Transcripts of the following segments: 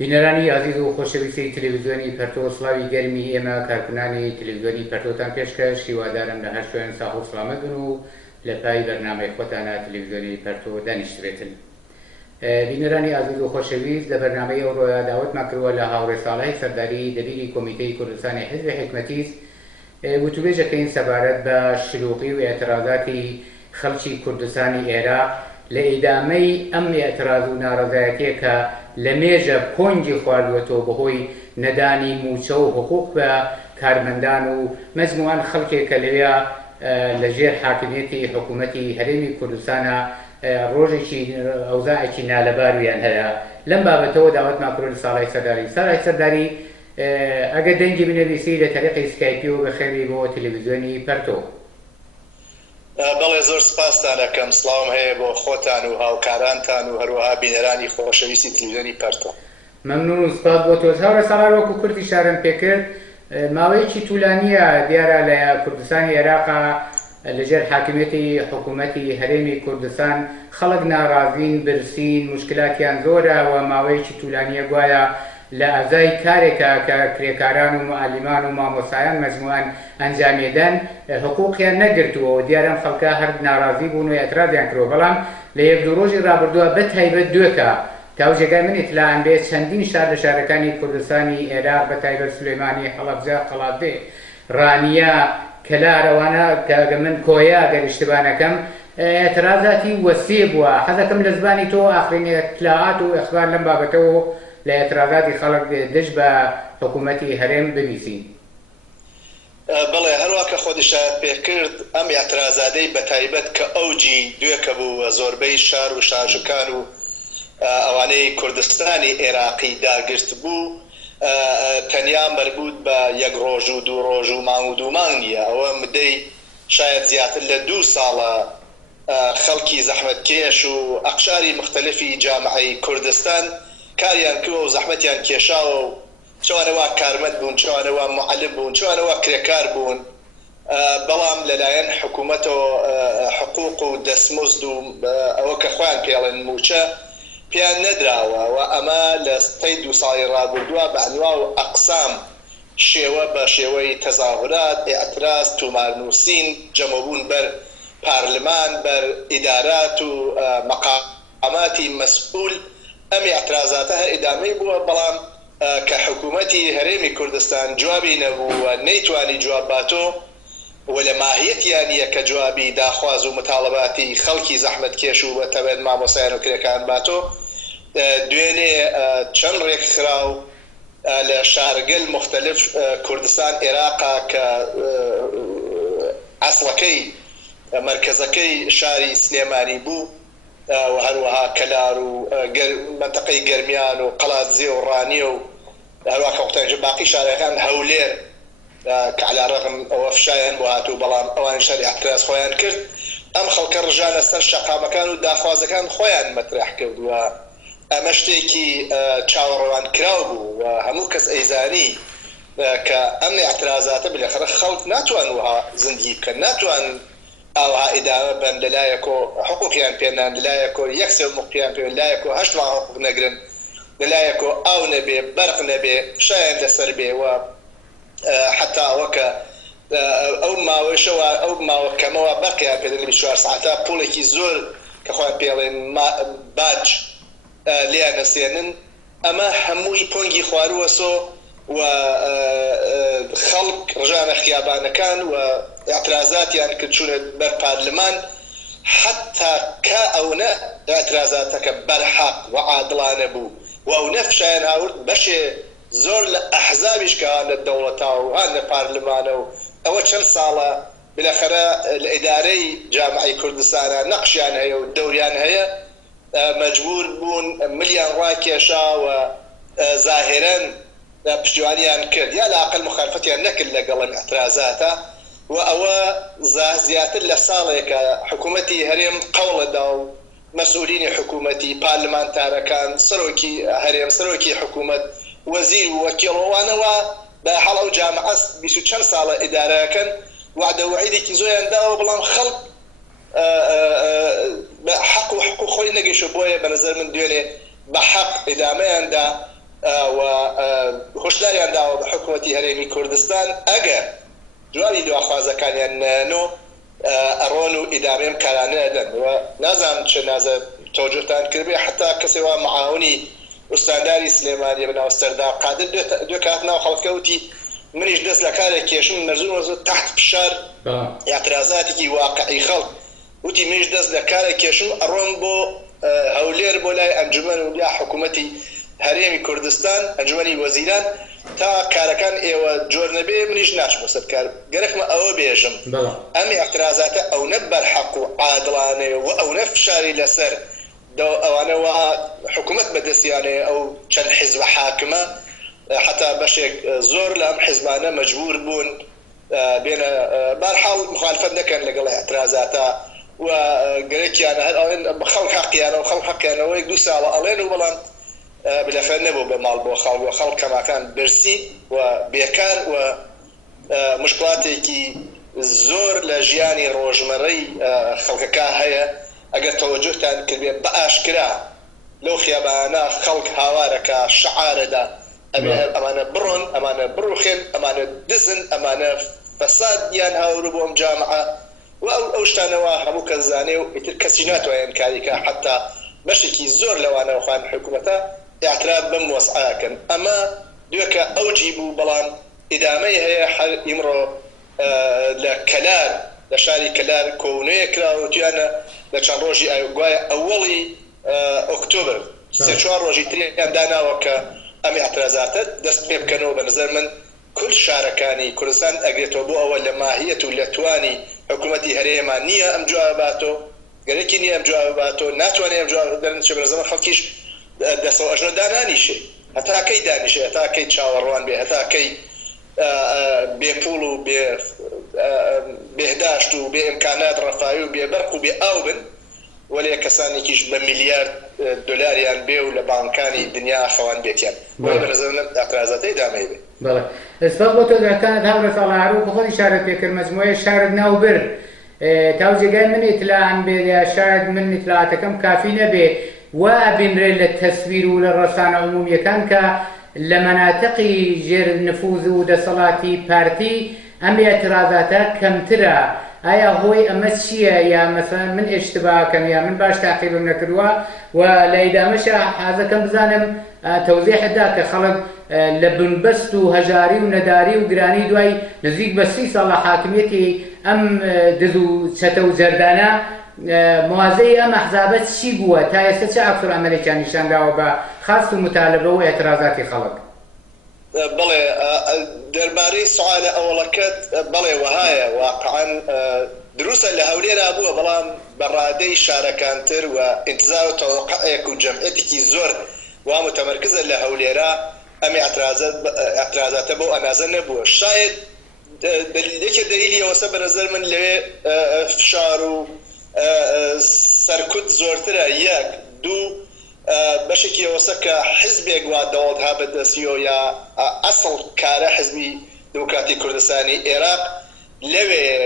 بینەرانی عزیز و خۆشەویستی تەلەڤیزیۆنی پەرتۆ سڵاوی گەرمی ئێمە کارکنانی تەلەڤیزیۆنی پەرتۆتان پێشکەش هیوادارم لە هەر شوێن ساح و سڵامەت بن و لە پای بەرنامەی خۆتانە تەلەڤیزیۆنی پەرتۆ دانیشتبێتن. بینەرانی عزیز و خۆشەویست لە بەرنامەی ئەوڕۆیە داوەتمان کردووە لە هاوڕێ ساڵای سەرداری دەبیری کۆمیتەی کوردستانی حیزبی حکمەتیست وتوبێژەکەین سەبارەت بە شلوغی و ئێترازاتی خەڵکی کوردستانی عێراق لە ئیدامەی ئەم ئێتراز و ناڕەزایەتیە کە لە مێژە کۆنجی خواردوەتەوە بەهۆی نەدانی موچە و حقوق بە کارمەندان و مەجموعەن خەڵکێکە لەوێ لەژێر حاکمیەتی حکوومەتی هەرێمی کوردستانە ڕۆژێکی ئەوزاعێکی نالەبارویان هەیە. لەم بابەتەوە داوەتمان کرد لە ساڵی سەرداری ئەگەر دەنگی بنەویسی لە تەریقی سکایپی و بەخێوی بۆ تەلەڤیزیۆنی پەرتۆ. بەڵێ زۆر سپاستان دەکەم، سڵاوم هەیە بۆ خۆتان و هاوکارانتان و هەروەها بینەرانی خۆشەویستی تەلەڤیزیۆنی پەرتۆ. مەمنون و سپاس بۆ تۆ. هەورە ساڵار وەکو کوردی شارم پێکرد ماوەیەکی توولانیە دیارە لە کوردستانی عێراقا لەژێر حاکمیەتی حکوومەتی هەرێمی کوردستان خەڵک ناڕازین، برسین، مشکلاتیان زۆرە و ماوەیەکی توولانیە گوایە لە ئەزای کارێکە کە کرێکاران و معەلیمان و مامۆسایان مەجموعەن ئەنجامێدەن حقوقیان نەگرتووە و دیارەم خەڵکە هەر ناڕازی بوون و ئێترازیان کردووە. بەڵام لە یەک دوو ڕۆژی ڕابردووە بەتایبەت دوێکە تاوژێگای من ئیتلاعان بێت چەندین شار لە شارەکانی کوردستانی عێراق بەتایبەت سلێمانی، حەڵەبجە، قەڵاتێ، ڕانیە، کەلارەوانە کە من کۆیا گەر ئیشتباه نەکەم ئێترازاتی وەسیع بووە. حەزەکەم لە زمانی تۆ ئاخرین ئیتلاعات و ئەخبار لەم بابەتەوە لە ئێترازاتی خەڵک دژ بە حکوومەتی هەرێم بنویسی. بەڵێ هەروە کە خۆدیشایەت پێکرد ئەم ئێترازادەی بەتایبەت کە ئەوجی دوێکە بوو زۆربەی شار و شاژەکان و ئەوانەی کوردستانی عێراقی داگرت بوو تەنیا مربوط بە یەک ڕۆژ و دوو ڕۆژ و مانگ و دوو مانگ نییە. ئەوە مدەی شاید زیاتر لە 2 ساڵە خەڵکی زەحمەتکێش و ئەقشاری مختلفی جامعەی کوردستان کاریان کردوە و زەحمەتیان کێشاوە و چوانەوە کارمەند بوون، چوانەوە معەلم بوون، چوانەوە کرێکار بوون، بەڵام لەلایەن حکوومەتەوە حقوق و دەستمزد و ئەوە کە خۆیان پێڵێن موچە پیان نەدراوە و ئەمە لە 2 ساڵی ڕابردووە بە ئەنواع و ئەقسام شێوە بە شێوەی تەظاهرات، ئێعتراز، تومارنووسین جەمەبوون بەر پارلمان، بەر ئیدارات و مەقاماتی مەسئول. ئەم ئێعترازاتە هەر ئیدامەی بووە، بەڵام کە حکوومەتی هەرێمی کوردستان جوابی نەبوو و نەیتوانی جواب باتۆ و لە ماهیەتیانیە کە جوابی داخواز و متاڵەباتی خەڵکی زەحمەتکێش و بەتەبێت مامۆسایان و کرێکان باتۆ دوێنێ چەند ڕێکخراو لە شارگەل مختلف کوردستان عێراقا کە ئەسڵەکەی مرکزەکەی شاری سلێمانی بوو و هەروەها کەلار و منتەقەی گەرمیان و قەڵاتزێ و ڕانیە و هەروە کەوتەنج باقی شارەکان هەولێر کە عەلا ڕەغم ئەوە فشایان بۆ هاتوو بەڵام ئەوان شەری ئەعتراز خۆیان کرد. ئەم خەڵکە ڕژانە سەر شەقامەکان و داخوازەکان خۆیان مەترح کردووە. ئەمە شتێکی چاوەڕەوان کراو بوو و هەموو کەس ئەیزانی کە ئەم ئێعترازاتە بلەخەرە خەڵک ناتوان وها زندگی بکەن، ناتوان ئەوها ئیدامە بن لەلایەکۆ حقوقیان پێنان، لەلایەکۆ یەک سێ حقوقیان پێ، لەلایەکۆ 8 مانگ حقوق نەگرن، لەلایەکۆ ئاو نەبێ، بەرق نەبێ، شایان لەسەر بێ و حتا ئەوە کە ئەو ماوەشەوە ئەو ماوە کەمەوە بەقییان پێدەن لە 24 ساعتە پوڵێکی زۆر کە خۆیان پێڵێن باج لیان نەسێنن. ئەمە هەمووی پۆنگی خواروەسۆ و خەڵک ڕژانە خیابانەکان و ئێعترازاتیان کرد چوونە بەر پارلمان حتا کە ئەوە ئێعترازاتەکە بەرحەق و عادڵانە بوو و ئەو نەفشایان هاورد بەشێ زۆر لە ئەحزابیش کە هان لە دەوڵەتاوە و هان لە پارلمانە و ئەوە چەند ساڵە بلەخەرە لە ئیدارەی جامعەی کوردستانە نەقشیان هەیە و دەوریان هەیە مەجبور بوون ملیان ڕاکێشا و زاهێرەن پشتیوانیان کرد یا لاقل مخالفەتیان نەکرد لەگەڵ ئێعترازاتە و ئەوە زیاتر لە ساڵێکە حکوومەتی هەرێم قەوڵەدا و مەسئولینی حکوومەتی پارلمانتارەکان سەرۆکی هەرێم سەرۆکی حکوومەت وەزیر و وەکیڵەوانەوە بە هەڵە و جامعە 20 چەند ساڵە ئیدارەکەن وعدە وعیدێکی زۆریان داوە بەڵام خەڵک بە حەق و حقوق خۆی نەگەیشتە بۆیە بە نظر من دوێنێ بە حەق ئیدامەیاندا و هۆشداریان داوە بە حکوومەتی هەرێمی کوردستان ئەگەر جوانی دواخوازەکانیان نانۆ ئەڕۆن و ئیدامێم کارانە دەن و نازانم چه نازە تۆجهتان کردبێ حتا کەسێ وا معاونی ئوستانداری سلێمانی بەناو سەردا قادر دوێ کات ناو خەڵکەوتی منیش دەست لە کارێک کێشم مەرزوو تحت فشار اعتراضاتێکی واقعی خەڵک وتی منیش دەست لە کارێک کێشم ئەڕۆم بۆ هەولێر بۆ لای ئەنجومەن و یا حکوومەتی هەرێمی کوردستان ئەنجومەنی وەزیران تا کارەکان ئێوە جۆر نەبێ منیش ناچمە سەر کار گەرەکمە ئەوە بێژم ئەم اعتراضاتە ئەو نە بەرحەق و عادڵانەیە و ئەو نە فشاری لەسەر ئەوانەوە حکوومەت بەدەستیانەیە ئەو چەند حیزب حاکمە حتا بەشێک زۆر لە ئەم حیزبانە مەجبور بوون بێنە بەرحاڵ مخالفەت نەکەن لەگەڵ اعتراضاتە و گەرەکیانە هەر ئەڵێن خەڵک حەقیانە و خەڵک حەقیانەوەی 2 ساڵە ئەڵێن و بەڵام بلەفەر نەبوو بە ماڵ بۆ خەڵک و خەڵک کەماکان برسی و بێکار و مشکلاتێکی زۆر لە ژیانی ڕۆژمەڕەی خەڵکەکە هەیە ئەگەر تەوەجۆتان کردبێ بە ئاشکرا لەو خیابانە خەڵک هاوارەکە شعارەدا ئەمانە بڕۆن ئەمانە بڕوخێن ئەمانە دزن ئەمانە فەساد یان هاورو بۆم جامعە و ئەو شتانەوە هەموو کەس زانێ و ئیتر کەسی ناتوانێن کاریکە حتا بەشێکی زۆر لەوانەوە خوان حکوومەتە اعتراف بەم وەسعەکەن ئەمە دوێکە ئەوجی بوو بەڵام ئیدامەی هەیە هەر ئیمڕۆ لە کەلار لە شاری کەلار کۆونەیە کراوەتیانە لە چەند ڕۆژی ئایگوایە ئەوەڵی ئۆکتۆبر 3-4 ڕۆژی تریان داناوە کە ئەم اعتراضاتە دەست پێ بکەنەوە بە نظر من کل شارەکانی کوردستان ئەگرێتەوە بۆ ئەوە لە ماهیەت و لە توانی حکوومەتی هەرێمان نییە ئەم جواباتۆ گەرەکی نییە ئەم جواباتۆ ناتوانێت ئەم جواب چ بەنظرم خەڵکیش دەسەوە ئەژنۆ دانانیشێ هەتاکەی دانیشێ هەتاکەی چاوەڕوان بێ هەتاکەی بێپوڵ و بێهداشت و بێ ئیمکانات ڕەفاهی و بێبەرق و بێ ئاو بن وەلێ کەسانێکیش بە میلیارد دۆلاریان بێ و لە بانکانی دنیا خەوان بێتیان بۆی بەنظرم اعتراضاتەی دامەی بێ بەڵێ ئێستا بۆ تۆ دەکانت هەورە ساڵاڕوو بە خۆی شارت پێکرد مەجموعەیە شارت ناوبر تاو جێگای من ئیتلاعان بێ یا شارت من ئیتلاعاتەکەم کافی نەبێ وا ئەبینرێت لە تەسویر و لە ڕۆژانە عمومیەکان کە لە مەناتقی ژێر نفوذ و دەسەڵاتی پارتی ئەم اعتراضاتە کەمترە ئایا هۆی ئەمە چییە یا مەسەڵەن من ئێشتباکەم یا من باش تاقیبم نەکردووە و لە ئیدامەشە حازەکەم بزانم تەوزیحدا کە خەڵک لە بنبەست و هەژاری و نەداری و گرانی دوای نزیک بە 30 ساڵە حاکمیەتی ئەم دز و چەتە و جەردانە موازەی ئەم ئەحزابە چی بووە تا ئێستا چه عەکسو عەمەلێکیان نیشانداوە بە خاست و متالبە و اعتراضاتی خەڵک بەڵێ دەربارەی سوالە ئەوڵەکەت بەڵێ وهایە واقعاً دروستە لە هەولێرا بووە بەڵام بەڕادەی شارەکانتر و ئینتزار و تەوەقعێک و جەمعێتێکی زۆر وا متەمەرکزە لە هەولێرا ئەم اعتراضاتە بۆ ئەنازە نەبووە شاید یەکێ دلیلی ئەوەسە بە نەزەر من لەوێ فشار و سەرکوت زۆرترە یەک دوو بەشێکی ئەوەسە کە حزبێک وا دەوڵەتها بەدەستیەوە یا ئەسڵ کارە حزبی دموکراتی کوردستانی عێراق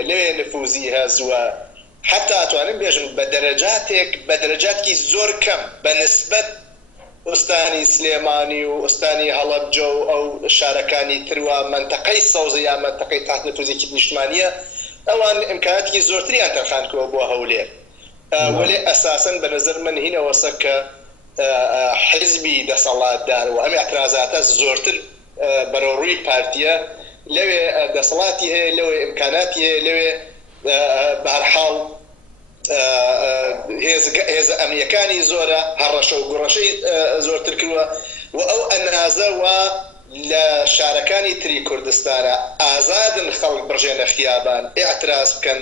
لەوێ نفوزی هەزووە حتا ئەتوانم بێژم بە دەرەجاتێکی زۆر کەم بە نسبەت ئوستانی سلێمانی و ئوستانی هەڵەبجە و ئەو شارەکانی تروە منتەقەی سەوزە یا منتەقەی تحت نفوزێکی نیشتمانیە ئەوان ئیمکاناتی زۆرتریان تەرخانکەوە بۆ هەولێر وەلێ ئەساسەن بە نەزەر من هینەوەسە کە حزبی دەسەڵاتدار و ئەم اعتراضاتە زۆرتر بەرەوڕووی پارتیە لەوێ دەسەڵاتی هەیە لەوێ ئیمکاناتی هەیە لەوێ بەهەرحاڵ هێزە ئەمنیەکانی زۆرە هەڕەشە و گوڕەشەی زۆرتر کردووە و ئەو ئەنازە وە لە شارەکانی تری کوردستانە ئازادن خەڵک بڕژێنە خیابان ئیعتراض بکەن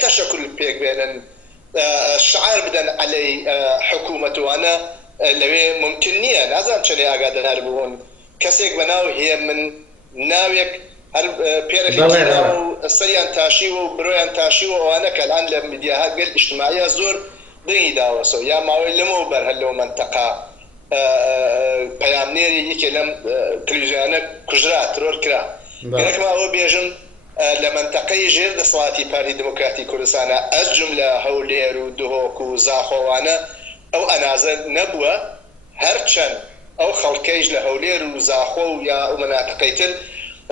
تەشەکر پێک بێنن شعار بدەن عەلەی حکوومەتوانە لەوێ ممکن نییە نازانم چەندێ ئاگادار بوون کەسێک بەناو هەیە من ناوێک هەر پێرەی سەریان تاشیوە و برۆیان تاشیوە ئەوانە کە الان لە میدیاها گەل ئیجتیماعیە زۆر دەنگی داوەسەوە یا ماوەی لەمەوە بەر هەر لەو منتەقا پەیامنێری یەکێ لەم تەلەڤیزیۆنە کوژرا ترۆر کرا گەرەکمە ئەوە بێژم لە منتەقەی ژێر دەسەڵاتی پارتی دموکراتی کوردستانە ئەس جوملە هەولێر و دهۆک و زاخۆوانە ئەو ئەنازە نەبووە هەرچەند ئەو خەڵکەیش لە هەولێر و زاخۆ و یا ئەو مناتقەی تر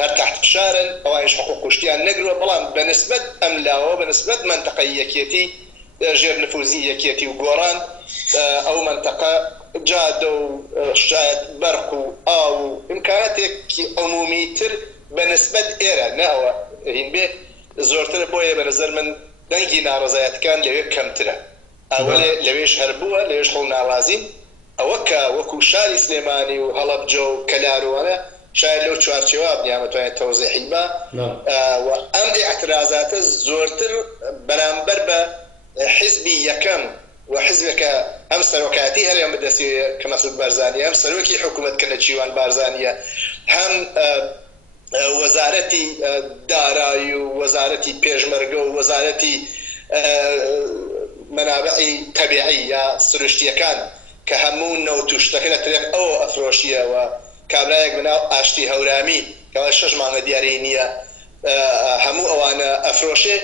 هەر تحت فشارن ئەوانیش حقوق کوشتیان نەگرۆ بەڵام بەنسبەت ئەم لاوە بەنسبەت منتەقەی یەکێتی ژێر نفوزی یەکێتی و گۆڕان ئەو منتەقە جادە و شاید بەرق و ئاو و ئیمکاناتێکی عمومی تر بەنسبەت ئێرە ناوە هین بێ زۆرتر بۆیە بە نەزەر من دەنگی ناڕەزایەتەکان لەوێ کەمترە ئەوە لەوێش هەر بووە لەوێش خۆ ناڕازیم ئەوە کە وەکو شاری سلێمانی و هەڵەبجە و کەلاروانە شاید لەو چوارچێوە بنیامەتوانێت تەوزیحی بە و ئەم ئیعترازاتە زۆرتر بەرامبەر بە حزبی یەکەم و حزبێکە ئەم سەرۆکاتی هەرێم بەدەستێ کە مەسعود بارزانیە ئەم سەرۆکی حکوومەت کە نەچیوان بارزانیە هەم وەزارەتی دارایی و وەزارەتی پێشمەرگە و وەزارەتی منابعی تەبیعی یا سروشتیەکان کە هەموو نەوت و شتەکە لە ترێک ئەوە ئەفرۆشیەوە کابرایەک بناو ئاشتی هەورامی کەەوە 6 مانگە دیاری نییە هەموو ئەوانە ئەفرۆشێ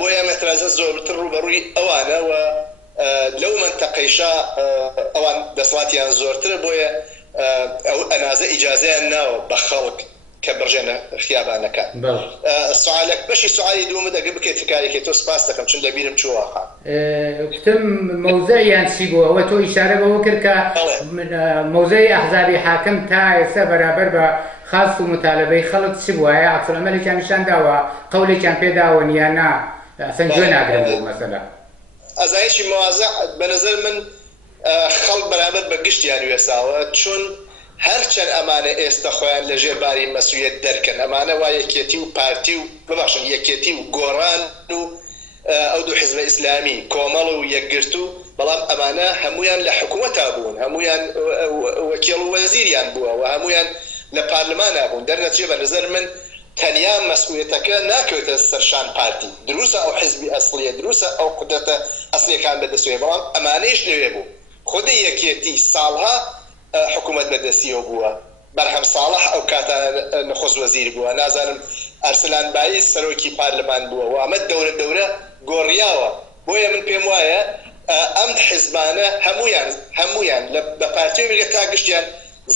بۆیە مەترازە زۆرتر ڕوبەڕووی ئەوانەوە لەو منتەقەیشا ئەوان دەسڵاتیان زۆرترە بۆیە ئەو ئەنازە ئیجازەیان ناوە بە خەڵک کە بڕژێنە خیابانەکە سوالێک بەشی سوالی دووەمە دەگە بکەیت فکارێکی تۆ سپاس دەکەم چون لەبیرم چووەخان گفتم مەوزەیان چی بووە ئەوە تۆ ئیشارە بەوە کرد کە مەوزەی ئەحزابی حاکم تا ئێستا بەرابەر بە خاست و مطالبەی خەڵک چی بووە عەکسەڵەمەلێکیان نیشان داوە قەولێکیان پێداوە یان نا ئەسەن گوێ ناگرن بۆ مەسەلە ئەزایشی مەوازە بە نەزەر من خەڵک بەرامبەر بە گشتیان وێساوە چون هەرچەند ئەمانە ئێستا خۆیان لە ژێرباری مەسئولیەت دەرکەن ئەمانە وا یەکێتی و پارتی و بباشن یەکێتی و گۆڕان و ئەو دوو حیزبە ئیسلامی کۆمەڵ و یەکگرت و بەڵام ئەمانە هەمویان لە حکوومەتا بوون هەمویان وەکیڵ و وەزیریان بووە و هەمویان لە پارلمانە بوون دەرنەچێ بە نەزەر من تەنیا مەسئولیەتەکە ناکەوێتە سەرشان پارتی دروستە ئەو حیزبی ئەسڵیە دروستە ئەو قودرەتە ئەسڵیەکان بەدەستێ بەڵام ئەمانەیش لەوێ بوو خودی یەکێتی ساڵها حکوومەت بەدەستیەوە بووە بەرهەم ساڵح ئەو کاتانە نەخۆست وەزیر بووە نازانم ئەرسلان بایس سەرۆکی پارلمان بووە و ئەمە دەورە گۆڕیاوە بۆیە من پێم وایە ئەم حیزبانە هەمویان بە پارتی میگە تا گشتیان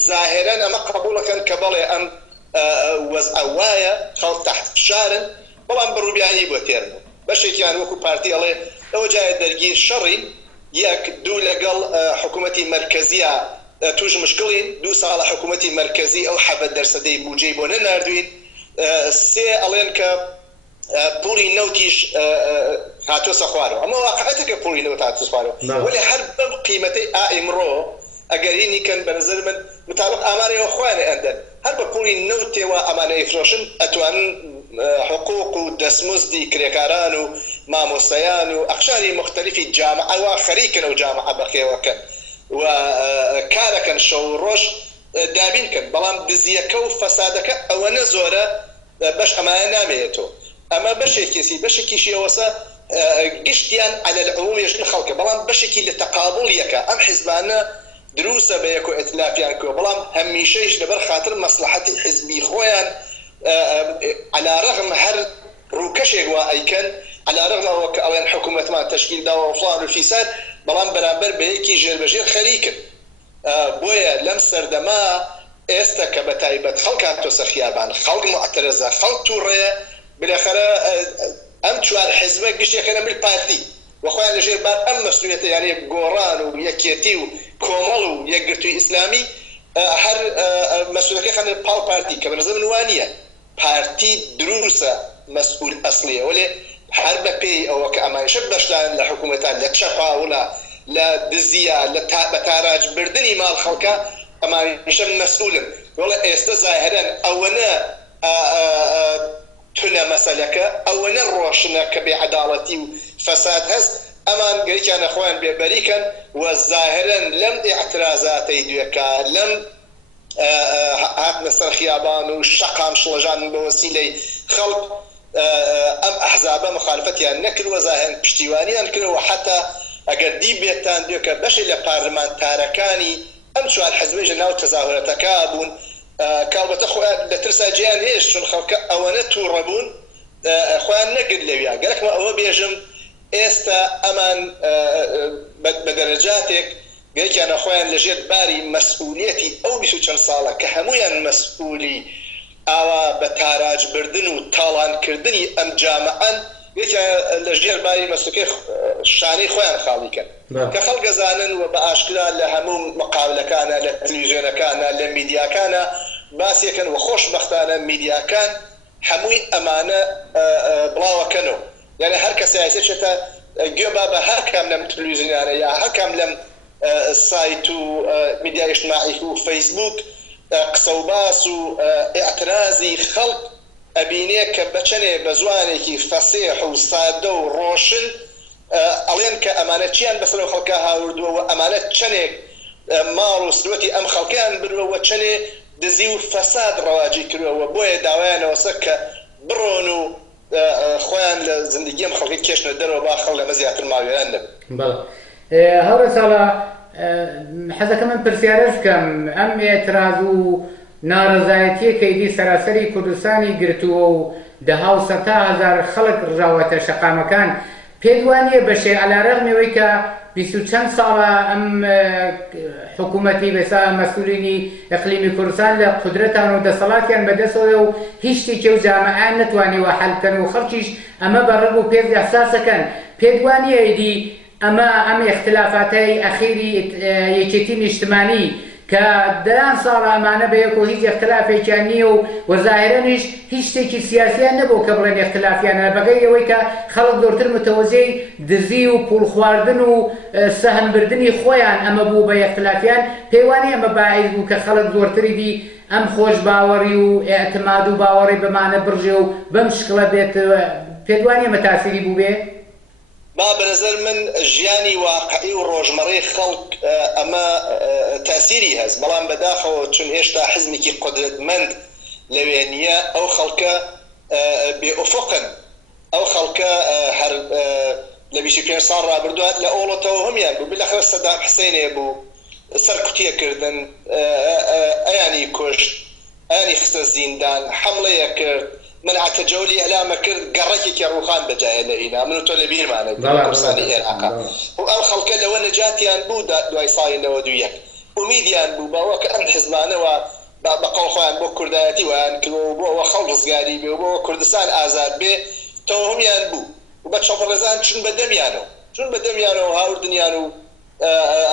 ظاهرەن ئەمە قبوڵەکەن کە بەڵێ ئەم وەزعە وایە خەڵک تحت فشارن بەڵام بەڕووبیانی بۆ تێر بوو بەشێکیان وەکو پارتی ئەڵێ ئەوە جایە دەرگیر شەڕین یەک دوو لەگەڵ حکوومەتی مەرکەزیە توش مشکلین دو ساڵە حکوومەتی مەرکەزی ئەو 7% بودجەی بۆ نەناردوین سێ ئەڵێن کە پوڵی نەوتیش هاتووە خوارەوە ئەمە واقعەتە کە پوڵی نەوت هاتووە خوارەوە وەلی هەر بەم قیمەتەی ئائیمڕۆ ئەگەرینی کەن بە نەزەر من متابق ئامارەوە خوانە ئەندەن هەر بە پوڵی نەوتێوە ئەمانە ئیفرۆشن ئەتوانن حقوق و دەستمزدی کرێکاران و مامۆستایان و ئەخشاری مختلفی جامعەوە خەریکن و جامعە بەخێوەکەن و کارەکەن شەو ڕۆژ دابینکەن بەڵام دزیەکە و فەسادەکە ئەوەنە زۆرە بەش ئەمانە نامێتەوە ئەمە بەشێکیشی ئەوەسە گشتیان على العموم یشن خەڵکە بەڵام بەشێکی لە تەقابڵیەکە ئەم حیزبانە دروسە بە یەک و ئەتلافیان کۆ بەڵام هەمیشەیش لەبەر خاتر مەسلحەتی حیزبی خۆیان على رغم هەر ڕووکەشێک وا ئەیکەن على رغم ئەوە کە ئەوێن حکوومەتمان تەشکیل داوە فڵان و فیساد بەڵام بەرامبەر بە یەکی ژێربەژێر خەریکن بۆیە لەم سەردەما ئێستا کە بە تایبەت خەڵکان تۆسە خیابان خەڵک معتەرەزە خەڵک تووڕێە بالاخره ئەم چوار حیزبە گشتێکەنە مل پارتی وەخۆیان لەژێر بار ئەم مەسئولیەتە یعنی گۆڕان و یەکێتی و کۆمەڵ و یەکگرتووی ئیسلامی هەر مەسئولیەتەکە خەنە پاڵ پارتی کە بەنظر من وانییە پارتی دروسە مەسئول ئەسڵیە وەلێ هەر بە پێی ئەوە کە ئەمانشە بەشدان لە حکوومەتان لە چەپاوڵە لە دزیە لە بە تاراجبردنی ماڵ خەڵکە ئەمانشە مەسئولن وەڵە ئێستا زاهرەن ئەوەنە تونە مەسەلەکە ئەوەنە ڕۆشنە کە بێعەداڵەتی و فەساد هەست ئەمان گەریکیانە خۆیان بێبەریکەن و زاهرەن لەم ئیعترازاتەی دوێکە لەم هاتنە سەر خیابان و شەقام شڵەژان بە وەسیلەی خەڵک ئەم ئەحزابە مخالفەتیان نەکردووە زاهرەن پشتیوانیان کردەوە حتا ئەگەر دی بێتان دوێکە بەشی لە پارلەمانتارەکانی ئەم چوار حیزبێژە ناو تەزاهورەتەکە بوون کاڵبەتە خۆیان لە ترسا جیان هێش چون خەڵکە ئەوەنە تووڕەبوون خۆیان نەگرت لەویا گەرەکمە ئەوە بێژم ئێستا ئەمان بە دەرەجاتێک گەیەکیانە خۆیان لەژێر باری مەسئولیەتی ئەو 20 چەند ساڵە کە هەمویان مەسئولی ئاوا بە تاراجبردن و تاڵانکردنی ئەم جامەعەن لەژێر باری مەسئولیەتی شانەی خۆیان خاڵیکەن کە خەڵک ئەزانن و بە ئاشکرا لە هەموو مقابلەکانە لە تەلەڤیزیۆنەکانە لە میدیاکانە باسیەکەن و خۆشبەختانە میدیاکان هەمووی ئەمانە بڵاوەکەنەوە یعنی هەر کەس یاسێتە گوێبا بە هەر کام لەم تەلەڤیزیۆنانە یا هەر کام لەم سایت و میدیای اجتماعی و فەیسبوک قسە و باس و ئاعترازی خەڵک ئەبینێ کە بەچەنێ بە زوانێکی فەسیح و سادە و ڕۆشن ئەڵێن کە ئەمانە چیان بەسەر و خەڵکە هاوردووە و ئەمانە چەندێک ماڵ و سروەتی ئەم خەڵکیان برووە چەندێ دزی و فەساد ڕەواجی کردووە بۆیە داوایانەوەسە کە بڕۆن و خۆیان لە زندگی ئەم خەڵکی کێشنە دەرەوە با خەڵک لەمە زیاتر ماوێران نەبن. هەورە ساڵە حەزەکە من پرسیارەش بکەم ئەم ئێتراز و ناڕزایەتیە کە ئیدی سەراسەری کوردستانی گرتووە و دەها و سەدها هەزار خەڵک ڕژاوەتە شەقامەکان پێت وانییە بەشێ عەلارەغمەوەی کە 20 و چەند ساڵە ئەم حکوومەتی بەسا مەسئولینی ئەقلیمی کوردستان لە قودرەتان و دەسەڵاتیان بەدەستەوە و هیچ شتێکی و جامەعان نەتوانیوە حەلکەن و خەڵکیش ئەمە بەڕێک و پێت ئەحساسەکەن پێت وانییە ئیدی ئەم اختلافاتەی ئەخیری یەکێتی نیشتمانی کە دەیان ساڵە ئەمانە بەیەک و هیچ اختلافێکیان نییە و وەزاهرەنیش هیچ شتێکی سیاسیان نەبوو کە بڵێن اختلافیانە بەگەی ئەوەی کە خەڵک زۆرتر متەوەجەی دزی و پوڵ خواردن و سەهەمبردنی خۆیان ئەمە بوو بە اختلافیان پێی وانییە ئەمە باعث بوو کە خەڵک زۆرتری دی ئەم خۆش باوەڕی و ئێعتماد و باوەڕی بەمانە بڕژێ و بەم شکڵە بێت پێت وانییە ئەمە تاسیری بوو بێ؟ با بەنظر من ژیانی واقعی و ڕۆژمەڕەی خەڵک ئەمە تاسیری هەست بەڵام بەداخەوە چون هێشتا حزمێکی قودرەتمەند لەوێ نییە ئەو خەڵکە بێئوفقن ئەو خەڵکە هەر لە 25 ساڵ ڕابردووات لە ئۆڵەتەوە هەمیان بوو بلەخەر سەدام حسەینێ بوو سەرکوتیەکردن ئەیانی کوشت ئەیانی خستە زیندان حەمڵەیە کرد منعتە جەولی ئەلامە کرد گەڕێکێکی ڕووخان بەجایە لە هینا من و تۆ لە بیرمانە کوردستانی عێراق و ئەم خەڵکە لەوە نەجاتیان بوو دوای ساڵی 91 ئومیدیان بوو باوە کە ئەم حزبانەوە بەقەڵ خۆیان بۆ کوردایەتی ویان کردەوە بۆ ئەوە خەڵک ڕزگاری بێ و بۆ کوردستان ئازاد بێ تەوهمیان بوو و بە چەپەڕێزان چون بەدەمیانەوە هاوردنیان و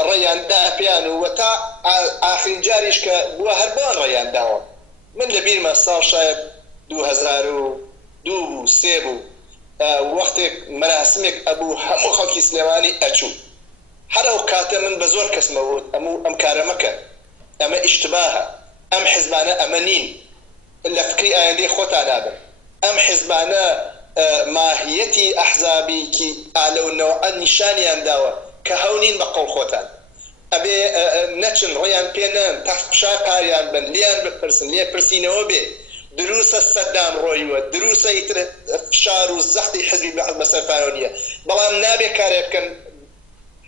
ڕێیان دا پێیان و تا ئاخرین جاریش کە بووە هەر بۆیان ڕێیان داوە من لە بیرمە ساڵ شاید 2002 سێ بوو وەختێک مەراسمێک ئەبوو هەموو خەڵکی سلێمانی ئەچوو هەر ئەو کاتە من بە زۆر کەسمەوت ئەم کارە مەکەن ئەمە ئیشتباهە ئەم حزبانە ئەمە نین لە فکری ئایندەی خۆتان نابن ئەم حزبانە ماهیەتی ئەحزابێکی ئالەونەوە نیشانیان داوە کە هەونین بە قەڵ خۆتان ئەبێ نەچن ڕێیان پێنەن تەخت قاریان بن لیان بپرسن لێ پرسینەوە بێ دروسە سەدام ڕۆیوە دروسە ئیتر فشار و زەختی حزبی بەعەز بەسەرپایەوە نییە بەڵام نابێ کارێ بکەن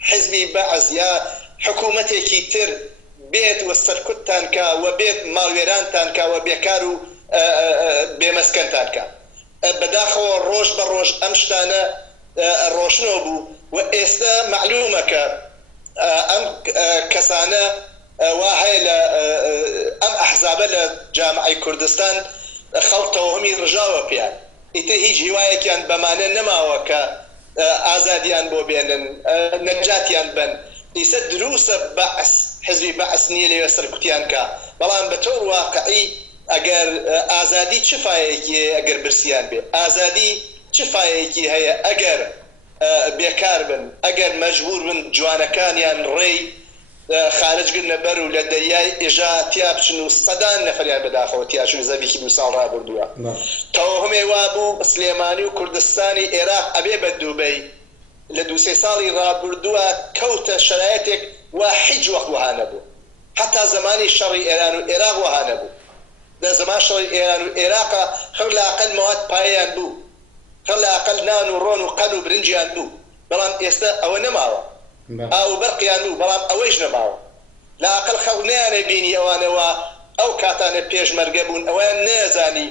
حزبی بەعەز یا حکوومەتێکی تر بێت وە سەرکوتتان کا و بێت ماڵوێرانتان کا و بێکار و بێمەسکەنتان کا بەداخەوە ڕۆژ بە ڕۆژ ئەم شتانە ڕۆشنەوە بوو و ئێستا معلومە کە ئەم کەسانە وا هەیە لە ئەم ئەحزابە لە جامعەی کوردستان خەڵک تەوهمی ڕژاوە پێیان ئیتر هیچ هیوایەکیان بەمانە نەماوە کە ئازادیان بۆ بێنن نەجاتیان بن ئیسە دروسە بەعس حزبی بەعس نییە لەوێ سەرکوتیان کە بەڵام بە تۆر واقعی ئەگەر ئازادی چ فایەیەکی هەیە ئەگەر برسیان بێ ئازادی چ فایەیەکی هەیە ئەگەر بێکار بن ئەگەر مەجبور بن جوانەکانیان ڕێی خارجگرنە بەر و لە دەریای ئێژا تیا بچن و سەدان نەفەریان بەداخەوە تیاچون زەویکی 2 ساڵ ڕابردووە تەوهمێ وا بوو سلێمانی و کوردستانی عێراق ئەبێ بە دووبەی لە 2-3 ساڵی ڕابردووە کەوتە شەرایەتێک وا هیچ وەخت وەها نەبوو حتا زمانی شەڕی ئێران و عێراق وەها نەبوو لە زمان شەڕی ئێران و عێراقە خەڵک لە ئەقەل مەواد پایەیان بوو خەڵک لە ئەقەل نان و ڕۆن و قەن و برنجیان بوو بەڵام ئێستا ئەوە نەماوە ئاو بەرقیان بوو بەڵام ئەوەیش نەماوە لە ئەقەل خەڵک نەیانە بینی ئەوانەوە ئەو کاتانە پێشمەرگە بوون ئەویان نەزانی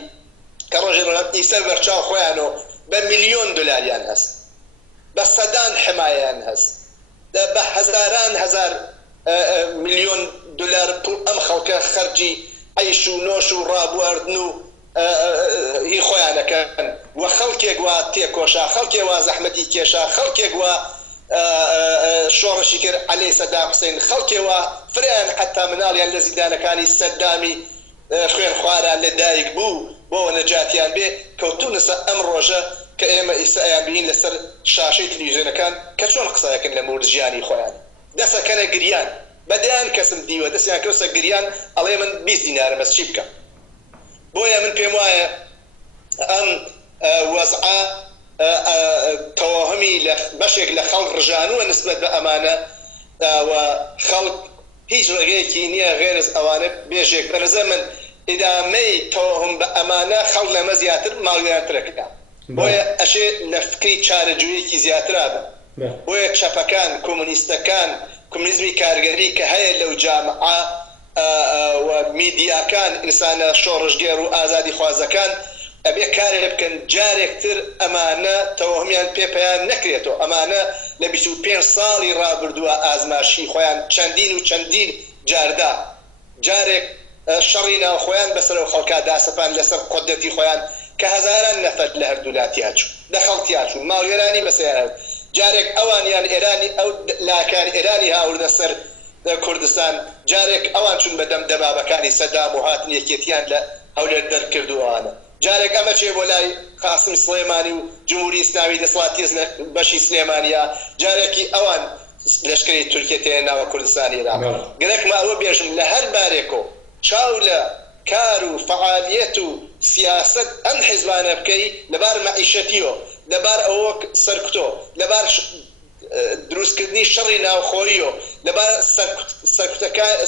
کە ڕۆژێ ئیسە بەرچاو خۆیانەوە بە ملیۆن دلاریان هەست بە سەدان حمایان هەست بە هەزاران هەزار ملیۆن دلار پول ئەم خەڵکە خەرجی عیش و نۆش و ڕابواردن و هی خۆیانەکەن و خەڵکێک وا تێکۆشا خەڵکێ وا زەحمەتی کێشا خەڵکێک وا شۆڕشی کرد عەلەی سەدام حوسێن خەڵکێ وا فریان حتا مناڵیان لە زیندانەکانی سەدامی خوێن خواران لەدایک بوو بۆ نەجاتیان بێ کەوتونە سەر ئەم ڕۆژە کە ئێمە ئیسایان بین لەسەر شاشەی تەلەڤیزیۆنەکان کە چۆن قسەیەکەن لە مورد ژیانی خۆیان دەسەکەنە گریان بەدەیان کەسم دیوە دەستیان کەوسە گریان ئەڵێ من 20 دینارە بەس چی بکەم بۆیە من پێم وایە ئەم وەزعە تەواهمی بەشێک لە خەڵک ڕژانووە نسبەت بە ئەمانە و خەڵک هیچ ڕێگەیەکی نییە غێرز ئەوانە بێژێک بەنظر من ئیدامەی تەواهم بە ئەمانە خەڵک لەمە زیاتر ماڵوێنترەکە بۆیە ئەشێ لە فکری چارەجوویەکی زیاترا بە بۆیە چەپەکان کۆمونیستەکان کۆمونیزمی کارگەری کە هەیە لەو جامعە و میدیاکان ئینسانە شۆڕژگێر و ئازادی خوازەکان ئەبێ کارێک بکەن جارێکتر ئەمانە تەواهمیان پێپیان نەکرێتەوە ئەمانە لە 25 ساڵی ڕابردووە ئازماشی خۆیان چەندین و چەندین جاردا جارێک شەڕی ناو خۆیان بەسەر و خەڵکا داسەپان لەسەر قودەتی خۆیان کە هەزاران نەفەت لە هەردوو لاتیاچوو لە خەڵکیاچوو ماڵوێرانی بەسەیان جارێک ئەوانیان ئێرانی ئەو لاکان ئێرانی هاوردە سەر کوردستان جارێک ئەوان چون بەدەم دەبابەکانی سەدام و هاتن یەکێتیان لە هەولێر دەرکردووانە جارێک ئەمە چێ بۆ لای قاسم سلێمانی و جمهوری ئیسلامی دەسەڵاتیز لە بەشی سلێمانیا جارێکی ئەوان لەشکری تورکیە تێناوە کوردستانی عێراق گرێکمە ئەوە بێژم لە هەر بارێکەوە چاو لە کار و فعالیت و سیاست ئەم حیزبانە بکەی لەبار مەعیشەتیەوە لەبار ئەوە سەرکتۆ لەبار دروستکردنی شەڕی ناوخۆییەوە لەبار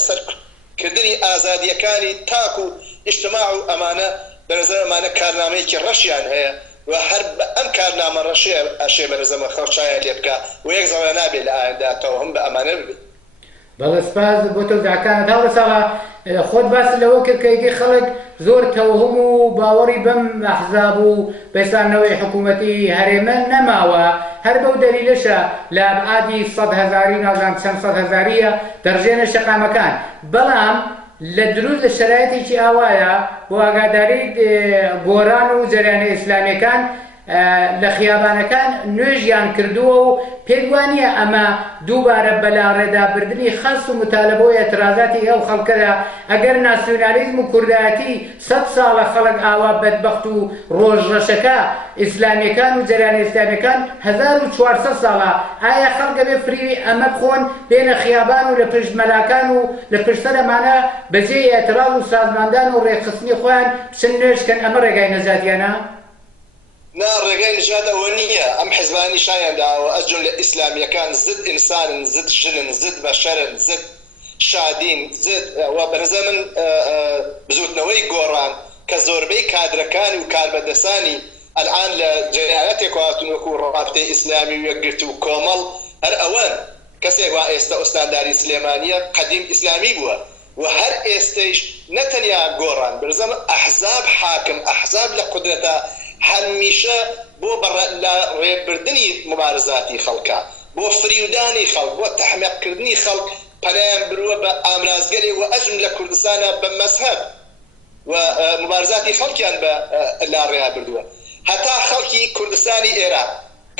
سەرکردنی ئازادیەکانی تاک و ئیجتیماع و ئەمانە بەنظر ئەمانە کارنامەیەکی ڕەشیان هەیە و هەر ئەم کارنامە ڕەشەیە ئەشێ بەنظرمە خەڵچایان لێ بکە و یەک زەوە نابێت لە ئایندا تەواهم بە ئەمانە ببێت بەڵێ سپاس بۆ تۆزاکانت هەڵە ساڵە خۆت باس لەوە کرد کە ئیدی خەڵک زۆر تەوهم و باوەڕی بەم ئەحزاب و بەستانەوەی حکوومەتی هەرێمە نەماوە هەر بەو دەلیلەشە لە ئابعادی 100,000 نازانم چەند 100,000ە دەڕژێنە شەقامەکان بەڵام لە دروست لە شەرایەتێکی ئاوایە بۆ ئاگاداری گۆران و جەریانە ئیسلامیەکان لە خیابانەکان نوێژیان کردووە و پێت وانییە ئەمە دووبارە بەلا ڕێدابردننی خەست و متالەبەوەی ئەترازاتی ئەو خەڵکەدا ئەگەر ناسیۆنالیزم و کوردایەتی 100 ساڵە خەڵک ئاوا بەدبەخت و ڕۆژڕەشەکە ئیسلامیەکان و جەریانە ئیسلامیەکان 1400 ساڵە ئایا خەڵکە بێ فریوی ئەمە بخۆن بێنە خیابان و لە پشت مەلاکان و لە پشتە ئەمانە بەجێ ئێتراز و سازماندان و ڕێخستنی خۆیان بچن نوێژکەن ئەمە ڕێگای نەجاتیانە نا ڕێگای نژاد ئەوە نییە ئەم حیزبانی شایان داوە ئەجون لە ئیسلامیەکان زد ئینسانن زد ژنن زد بەشەرن زد شادین زد و بەنظر من بزوتنەوەی گۆڕان کە زۆربەی کادرەکانی و کاربەدەسانی ئەلعان لە جەریانەتێک هاتون وەکو ڕابطەی ئیسلامی و یەکگرت و کۆمەڵ هەر ئەوەن کەسێک وا ئێستا ئوستانداری سلێمانیە قەدیم ئیسلامی بووە و هەر ئێستەیش نەتەنیا گۆڕان بەنظر من ئەحزاب حاکم ئەحزاب لە قودرەتە هەمیشە بۆ ڕێبردنی مبارزاتی خەڵکە بۆ فریودانی خەڵک بۆ تەحمیقکردنی خەڵک پەلایان برووە بە ئامرازگەرێ و ئەجم لە کوردستانە بە مەزهەب و مبارزاتی خەڵکیان بە لا ڕێها بردووە هەتا خەڵکی کوردستانی ئێران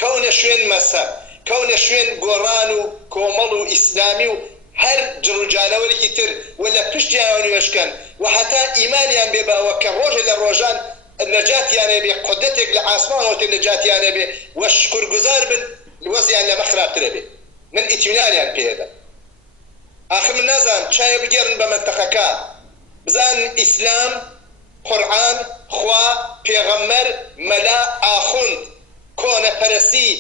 کەونە شوێن مەزهەب کەونە شوێن گۆڕان و کۆمەڵ و ئیسلامی و هەر جڕوجانەوەرێکی تر و لە پشتیان نوێشکەن و هەتا ئیمانیان بێ باوە کە ڕۆژێ لە ڕۆژان نەجاتیانێ بێ قودەتێک لە ئاسمانەوە نەجاتیانێ بێ و شکرگوزار بن وەزیان لەمە خراپترە بێ من ئیتمینانیان پێدەم ئاخر من نازانم چایە بگێڕن بە منتەقەکە بزان ئیسلام قورئان خوا پێغەمبەر مەلا ئاخوند کۆنەپەرستی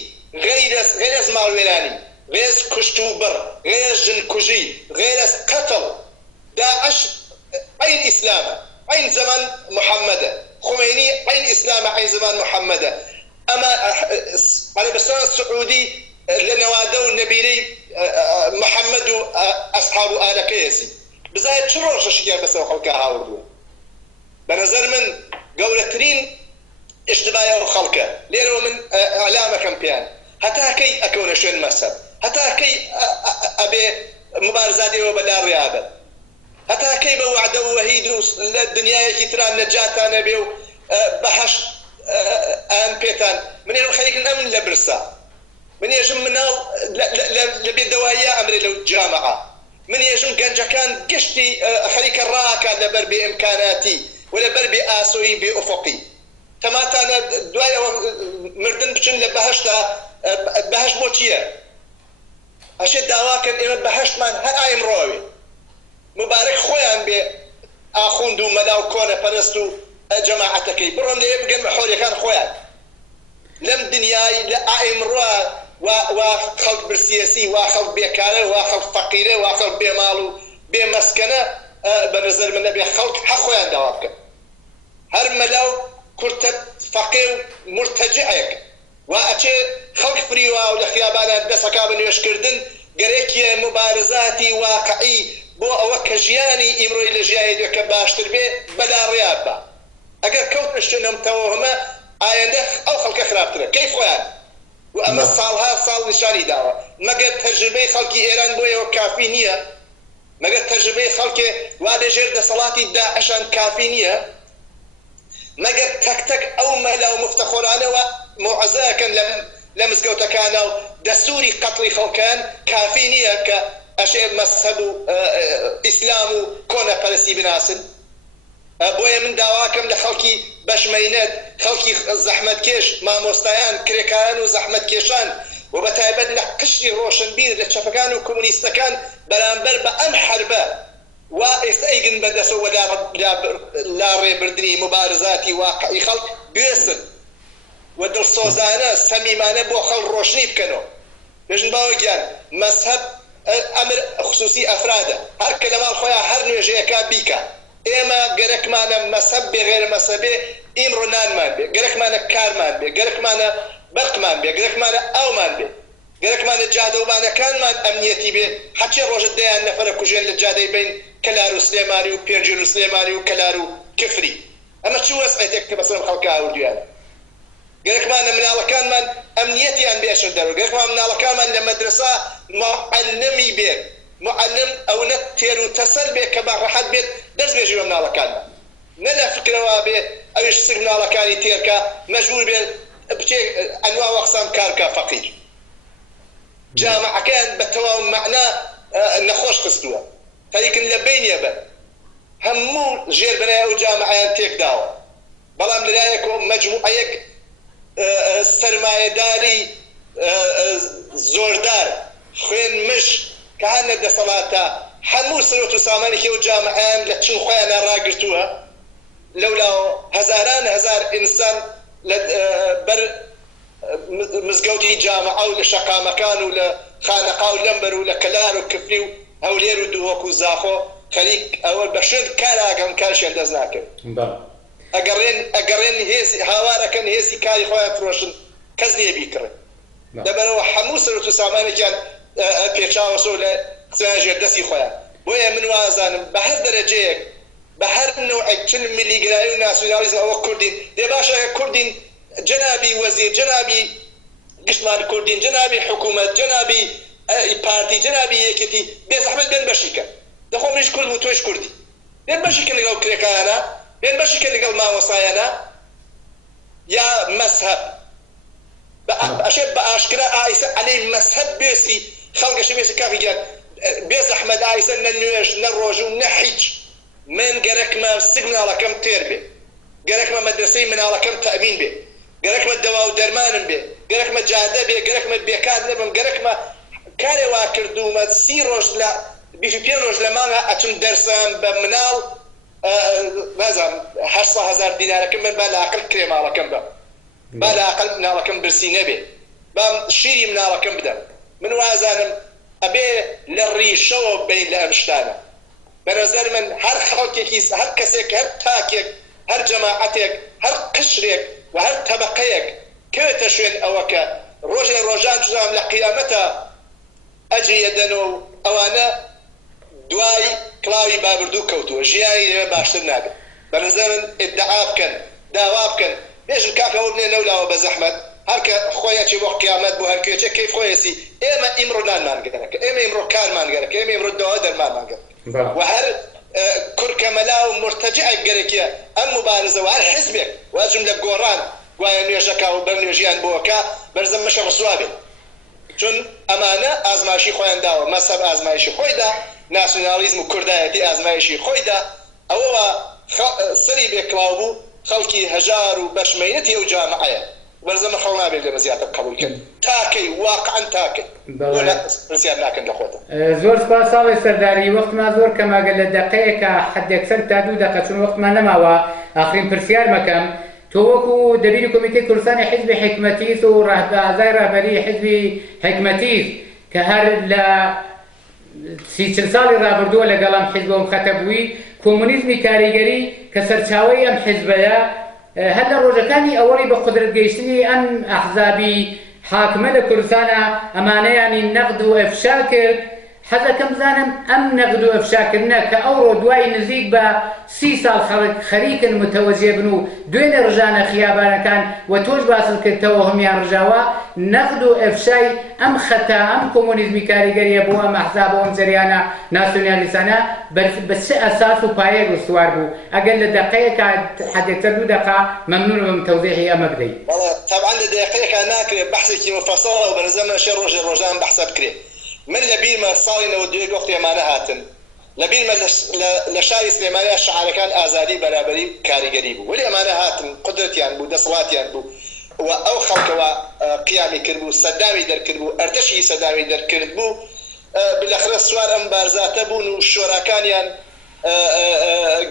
غەیر ئەز ماڵوێرانی غەیر ئەز کوشت و بڕ غەیر ئەز ژنکوژی غەیر ئەز قەتڵ داعش عین ئیسلامە عین زمان محەممەدە خمینی عین ئیسلامە عین زمان محەممەدە ئەمە عەرەبستان سعودی لە نەوادە و نەبیرەی محەممەد و ئەسحاب و ئالەکەیەسی بزایە چ ڕۆژەشیان بەسەر خەڵکە هاوردووە بەنظر من گەورەترین ئیشتبایە و خەڵکە لێرەوە من ئەلامەکەم پێیان هەتاکەی ئەکەونە شوێن مەسەب هەتاکەی ئەبێ مبارزاتەوە بەلا ڕیابەت هەتا کەی بە وعدە و وەهید و لە دنیایەکی تران نەجاتانە بێ و بەهەشت ئەم پێتان منێژم خەریکن ئەمن لە برسا منێژم مناڵ لە بێدەواییە ئەمرێ لەو جامعە منێژم گەنجەکان گشتی خەریکە ڕاکات لەبەر بێ ئیمکاناتی و لەبەر بێ ئاسۆیی بێ ئوفقی تەماتانە دوای ئەوە مردن بچن لە بەهەشتا بەهەشت بۆ چییە؟ ئەشێ داواکەن ئێمە بەهەشتمان هەر ئایمڕۆوێ مبارەک خۆیان بێ ئاخوند و مەلا و کۆنە پەرست و جەماعەتەکەی بڕۆن لێ بگەن بە حۆریەکان خۆیان لەم دنیای لە ئایمڕۆ وا خەڵک برسیەسی وا خەڵک بێکارە وا خەڵک فەقیرە وا خەڵک بێماڵ و بێمەسکەنە بە نەزەر من نەبێ خەڵک حەق خۆیان داوا بکەن هەر مەلا و کورتە فەقیر و مرتەجعێک وا ئەچێ خەڵک فریوا و لە خیابانە دەسەکا بە نوێشکردن گەرێکیە مبارزاتی واقعی بۆ ئەوە کە ژیانی ئیمڕۆی لە ژیانی دەکە باشتر بێ بەلا ڕێاب بە ئەگەر کەوت شوێنەمتەوە هەمە ئایەندە ئەو خەڵکە خراپترە کەی خۆیان و ئەمە ساڵها ساڵ نیشانی داوە مەگەر تەجربەی خەڵکی ئێران بۆیەوە کافی نییە مەگەر تەجربەی خەڵکێ وا لەژێر دەسەڵاتی داعشان کافی نییە مەگەر تەک ئەو مەلا و مفتەخۆرانەوە موعەزەکەن لە مزگەوتەکانە و دەستوری قەتڵی خەڵکان کافی نییە کە ئەشێ مەسهەب و ئیسلام و کۆنەپەرستی بناسن بۆیە من داواکەم لە خەڵکی بەشمەینەت خەڵکی زەحمەتکێش مامۆستایان کرێکاران و زەحمەتکێشان و بەتایبەت لە قشری ڕۆشنبیر لە چەپەکان و کۆمونیستەکان بەرامبەر بە ئەم حەربە وا ئێستا ئەیگن بەدەسەوە لا ڕێبردنی مبارزاتی واقعی خەڵک بێسن و دڵسۆزانە سەمیمانە بۆ خەڵک ڕۆشنی بکەنەوە بێژن باوەگیان مەسهەب ئەمر خصوصی ئەفرادە هەر کە لە ماڵ خۆیان هەر نوێژەیەکە بیکە ئێمە گەرەکمانە مەسهەب بێ غێرە مەسهەبێ ئیمڕۆ نانمان بێ گەرەکمانە کارمان بێ گەرەکمانە بەرقمان بێ گەرەکمانە ئاومان بێ گەرەکمانە جادەوبانەکانمان ئەمنیەتی بێ حەچێ ڕۆژە دەیان نەفەرە کوژێن لە جادەی بین کەلار و سلێمانی و پێنجێر و سلێمانی و کەلار و کفری ئەمە چ وەسعەتێک کە بەسەر خەڵکە ئاوردویانە گەرەکمانە مناڵەکانمان ئەمنیەتیان بێشن دەرەوە گەرەکمان مناڵەکانمان لە مەدرسە معەللمی بێت معەلم ئەوەنە تێر و تەسەر بێت کە باڕەحەت بێت دەستبێژی بە مناڵەکانمان نە لە فکرەوە بێ ئەویش سگ مناڵەکانی تێرکە مەجبور بێت بچێ ئەنوا وەقسام کارکە فەقیر جامعەکان بە تەواو مەعنا نەخۆش خستووە خەریکن لە بینیە بن هەموو ژێربنای ئەو جامعەیان تێک داوە بەڵام لەلایەکەوە مەجموعەیەک سەرمایەداری زۆردار خوێن مش کە هەنە دەسەڵاتە هەموو سەرۆت و سامانێکی ئەو جامعەیان لە چن خۆیانە ڕاگرتووە لەولاوە هەزاران هەزار ئینسان بەر مزگەوتی جامعە و لە شەقامەکان و لە خانەقا و لەمبەر و لە کەلار و کفری و هەولێر و دووهۆک و زاخۆ خەریک ئەوە بە شوێن کاراگەم کارشیان دەست ناکرد ئەگەڕێن هاوارەکەن هێزی کاری خۆیان فرۆشن کەس نییە بیکڕن لەبەرەوە هەموو سەرۆت و سامانێکیان پێچاوەسۆ لە قسەیان ژێر دەستی خۆیان بۆیە من وازانم بە هەر دەرەجەیەک بە هەر نوعێک چن میلیگرایی و ناسیۆنالیزم ئەوە کوردین دێ باشە کوردین جەنابی وەزیر جەنابی گشتمان کوردین جەنابی حکوومەت جەنابی پارتی جەنابی یەکێتی بێزەحمەت بێن بەشیکە دەخۆ منیش کورد و تۆیش کوردی بێن بەشیکە لەگەڵ کرێکایانە بێن بەشیکە لەگەڵ مامۆسایانە یا مەسهەب ئەشێت بە ئاشکرا ئایسە عەلەی مەسهەب بێسی خەڵگەشە بێسی کاقیگیان بێز ئەحمەد ئایسە نە نوێژ نە ڕۆژ و نە هیچ من گەرەکمە سگ مناڵەکەم تێر بێ گەرەکمە مەدرسەی مناڵەکەم تەمین بێ گەرەکمە دەوا و دەرمانم بێ گەرەکمە جادە بێ گەرەکمە بێکار نەبم گەرەکمە کارێ وا کردومە 30 ڕۆژ لە 25 ڕۆژ لە مانگە ئەچم دەرسم بە مناڵ بازم 800,000 دینارەکەم من با لاقل کرێ ماڵەکەم بە با لاقل مناڵەکەم برسی نەبێ با شیری مناڵەکەم بدەم من وازانم ئەبێ لە ڕیشەوە بین لە ئەم شتانە بەنظر من هەر خەڵکێکی هەر کەسێک هەر تاکێک هەر جەماعەتێک هەر قشرێک و هەر تەبەقەیەک کەوێتە شوێن ئەوە کە ڕۆژێ ڕۆژان جوزام لە قیامەتە ئەجری ئەدەنەوە ئەوانە دوای کڵاوی بابردوو کەوتووە ژیانی لێوێ باشتر نابێت بەنظر من ئیدعا بکەن داوا بکەن بێژن کاکەوە بنێ نەولاوە بە زەحمەت هەرکە خۆیەکی بۆ قیامەت بۆ هەرکوێچە کەیف خۆیەسی ئێمە ئیمڕۆ نانمانگەرەکە ئێمە ئیمڕۆ کارمانگەرەکە ئێمە ئیمڕۆ دەوا دەرمانمانگەرەکە و هەر کورکەمەلا و مرتەجعێک گەرەکیە ئەم مبارزەوە هەر حزبێک واجم لە گۆڕان وایە نوێژەکە و بەر نوێژیان بۆکە بەرزە مەشە ڕسوا بێت چون ئەمانە ئازمایشی خۆیان داوە مەسەب ئازمایشی خۆیدا ناسیۆنالیزم و کوردایەتی ئازمایشی خۆیدا ئەوەوە سەری بێکڵاو بوو خەڵکی هەژار و بەشمەینەتی ئەو جامعەیە بەرزەمە خەڵ نابێت لەمە زیاتر قبولکرد تاکەی واقعا تاکەی پرسیار ناکەن لە خۆتە زۆر سپاس ساڵی سەرداری وەختمان زۆر کەماگە لە دەقەیەکە حدێکسەر تا 2 دقە چون وەختمان نەماوە ئاخرین پرسیار مەکەم تۆ وەکو دەبیری کۆمیتەی کوردستانی حیزبی حکمەتیست و ئازای ڕاهبەری حیزبی حکمەتیست کە هەر لە 30 ساڵی ڕابردووە لەگەڵ ئەم حیزبەوە خەتە بووی کۆمونیزمی کاریگەری کە سەرچاوەی ئەم حیزبەیە هەر لە ڕۆژەکانی ئەوەی بە قودرەت گەیشتنی ئەم ئەحزابی حاکمە لە کوردستانە ئەمانەیانی نەقد و ئەفشا کرد حەزەکەم بزانم ئەم نەقد و ئەفشاکردنە کە ئەوڕۆ دوای نزیک بە 30 ساڵ خەریکن متەوەجێ بن و دوێنێ ڕژانە خیابانەکان و تۆش باست کردتەوە هەمیان ڕژاوە نەقد و ئەفشای ئەم خەتە ئەم کۆمونیزمی کاریگەریە بۆ ئەم ئەحزابە ئەم جەریانە ناسیۆنالیستانە بە چه ئەساس و پایەک وستوار بوو ئەگەر لە دەقەیەکە حدێکتر 2 دقە مەمنونم تەوزیحی ئەمە بدەیت طبعا لە دقەیەکە ناکرێت بەحسێکی مفەسەڵە و بەرزەمە شێ ڕۆژان بەحسە بکرێت من لبیرمە ساڵی 92 وەختی ئەمانە هاتن لبیرمە لە شاری سلێمانیا شەعارەکان ئازادی بەرابەری کاریگەری بوو ولی ئەمانە هاتن قدرەتیان بوو دەسەڵاتیان بوو و ئەو خەڵکەوە قیامی کرد بوو سەدامی دەرکرد بوو ئەرتەشی سەدامی دەرکرد بوو بلەخرە سوار ئەم بارزاتە بوون و شۆراکانیان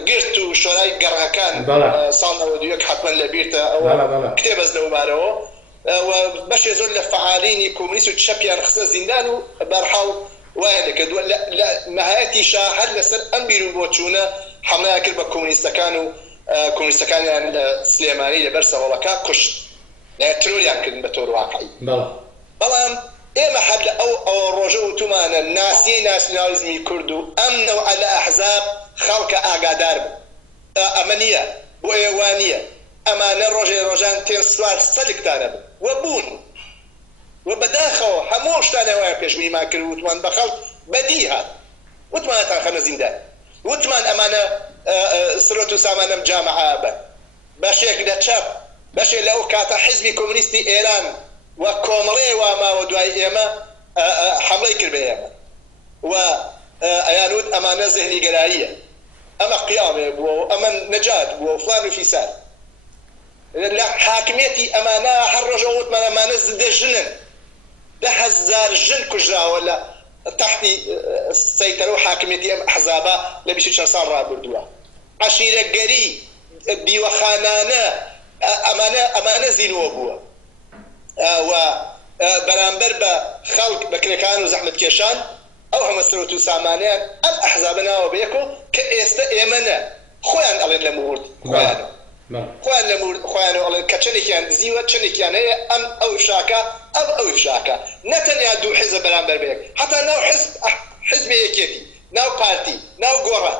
گرت و شۆرای گەڕەکان ساڵ 92 حتما لەبیرتە ئەوە کتێبەز لەوبارەوە و بەشێ زۆر لە فعالینی کۆمونیست و چەپیان خستە زیندان و بەرحاڵ وایە دەکردووە لە نەهایەتیشا هەر لەسەر ئەم بیر و بۆچوونە حەملەیان کرد بە کۆمونیستەکان و کۆمونیستەکانیان لە سلێمانی لەبەر سەهۆڵەکە کوشت ترۆریان کردن بە تۆر واقعی بەڵام ئێمە هەر لە ئەو ڕۆژە وتومانە ناسیەی ناسیۆنالیزمی کورد و ئەم نەوعە لە ئەحزاب خەڵکە ئاگادار بن ئەمە نییە بۆ ئێوان نییە ئەمانە ڕۆژان تێن سوار سەلکتانە بن و بوون و بەداخەوە هەموو شتانە وایە پێشبینیمان کرد وتمان بە خەڵک بەدی هات وتمانەتان خەنە زیندان وتمان ئەمانە سرۆت و سامانەم جامعە بە بەشێک لە چەپ بەشێک لە ئەو کاتە حیزبی کۆمونیستی ئێران و کۆمەڵێ واماوە دوای ئێمە حەملەی کرد بە ئێمە و ئەیانوت ئەمانە زەهنی گەراییە ئەمە قیامێ بووە و ئەمە نەجات بووە فلان و فیسان لە حاکمیەتی ئەمانە هەر ڕۆژە وتمان ئەمانە زندە ژنن 10,000 ژن کوژراوە لە تحتی سەیتەرە و حاکمیەتی ئەم ئەحزابە لە 20 چەند ساڵ ڕابردووە عەشیرەتگەری دیوەخانانە ئەمانە زینوە بووە و بەرامبەر بە خەڵک بە کرێکان و زەحمەتکێشان ئەو هەمە سەرۆت و سامانەیان ئەم ئەحزابە ناوە بەیەکۆ کە ئێستا ئێمە نە خۆیان ئەڵێن لە مورد خۆیان لە مورد خۆیان ئەڵێن کە چەندێکیان دزیوە چەندێکیان هەیە ئەم ئەو شاکە ئەو شاکە نەتەنیا دوو حیزب بەرامبەر بەیەک حتا ناو حیزبی یەکێتی ناو پارتی ناو گۆڕان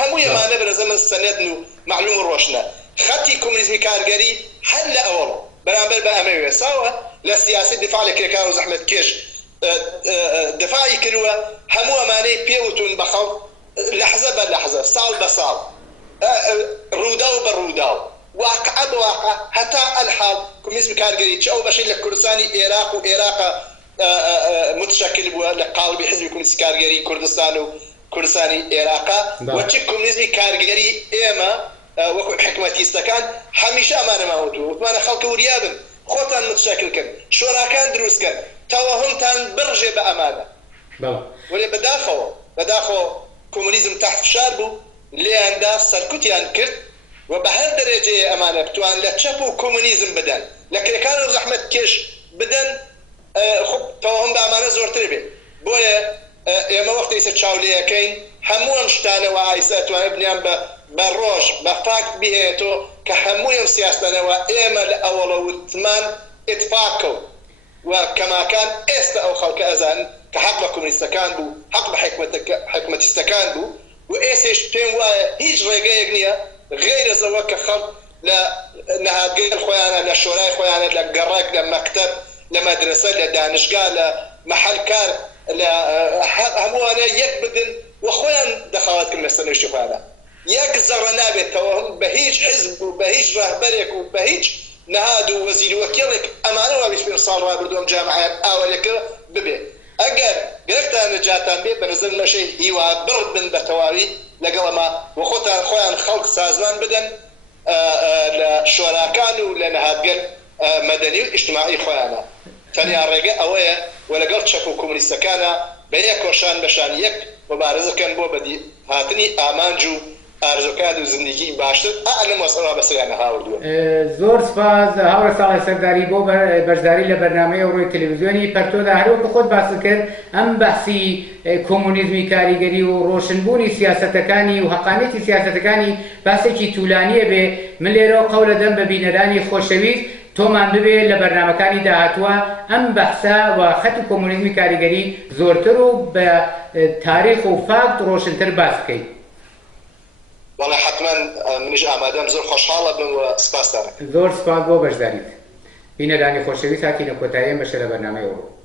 هەموو ئەمانە بەرەزەمە سەنەد و معلوم ڕۆشنە خەتی کۆمونیزمی کارگەری هەر لە ئەوە بەرامبەر بە ئەمە وێساوە لە سیاسی دفاع لە کرێکان و زەحمەتکێش دفاعی کردووە هەموو ئەمانەی پێوتون بە خەڵک لەحزە بە لەحزە ساڵ بە ساڵ ڕوودا و بە ڕوودا و واقع بە واقع هەتا ئەلحاڵ کۆمونیزمی کارگەری چ ئەو بەشی لە کوردستانی عێراق و عێراقە متشکل بووە لە قاڵبی حیزبی کۆمونیستی کارگەری کوردستان و کوردستانی عێراقە و چ کۆمونیزمی کارگەری ئێمە وەکو حکومەتیستەکان هەمیشە ئەمانەمان وتووە وتمانە خەڵکە وریابن خۆتان متشکلکەن شۆراکان دروستکەن تەوەهمتان بڕژێ بە ئەمانە وەێ بەداخەوە کۆمونیزم تحت فشار بوو لێیاندا سەرکوتیان کرد و بە هەر دەرەجەیە ئەمانە بتوان لە چەپ و کۆمونیزم بدەن لە کرێکان و زەحمەتکێش بدەن تەوەهم بە ئەمانە زۆرتر بێت بۆیە ئێمە وەختی سەر چاولەیەکەین هەموو ئەم شتانەوە ئایسا توانێت بنیان بە ڕۆژ بە فاک بهێتەوە کە هەموو ئەم سیاستانەوە ئێمە لە ئەوڵە وتمان ئتفاقە و کەماکان ئێستا ئەو خەڵکە ئەزانن کە حەق بە کۆمونیستەکان بوو حەق بە حکومەتیستەکان بوو و ئێسێش پێم وایە هیچ ڕێگەیەک نییە غێرەزەوە کە خەڵک لە نەهادگەر خۆیانە لە شۆرای خۆیانە لە گەڕێک لە مەکتەب لە مەدرسە لە دانشگا لە مەحەل کار لە هەمووانە یەک بدن و خۆیان دەخەڵەتکردن لە سەرنوشتی خۆیانە یەک زەڕە نابێتەوە بە هیچ حزب و بە هیچ ڕەهبەرێک و بە هیچ نەهاد و وەزیر وەکیڵێک ئەمانەوە 20 ساڵ ڕابردووەم جامعەت ئاوەلێکە ببێ ئەگەر گرێکتان نەجاتان بێ بە نظر مەشەی هیوا بڕ بن بە تەواوی لەگەڵەما و خۆیان خەڵک سازمان بدەن لە شۆراکان و لە نەهادگەر مەدەنی و ئیجتیماعی خۆیانە تەنیا ڕێگە ئەوەیە و لەگەڵ چەک و کۆمونیستەکانە بە یەک کۆشان بەشان یەک مبارزەکەن بۆ بەدی هاتنی ئامانج و ئارزوکات و زندگی باشتر ئەلم وەسەڵا بەسەریانە هاوردووە. زۆر سپاس هاوڕە ساڵی سەرداری بۆ بەشداری لە بەرنامەی ئەوڕۆی تەلەڤیزیۆنی پەرتۆدا هەروەکو خۆت باس کرد ئەم بەحسی کۆمونیزمی کاریگەری و ڕۆشنبوونی سیاسەتەکانی و حەقانەتی سیاسەتەکانی باسێکی توولانیە بێ من لێرەوە قەولە دەم بە بینەرانی خۆشەویست تۆمان ببێ لە بەرنامەکانی داهاتووە ئەم بەحسا و خەت و کۆمونیزمی کاریگەری زۆرتر و بە تاریخ و فاکت ڕۆشنتر باس بکەیت. والله حتما منیش ئامادەم زۆر خۆشحاڵە بم و سپاس دەکەم. زۆر سپاس بۆ بەشداریت. بینەرانی خۆشەویست هاتینە کۆتاییەم بەشە لە بەرنامەی ئەوڕۆ.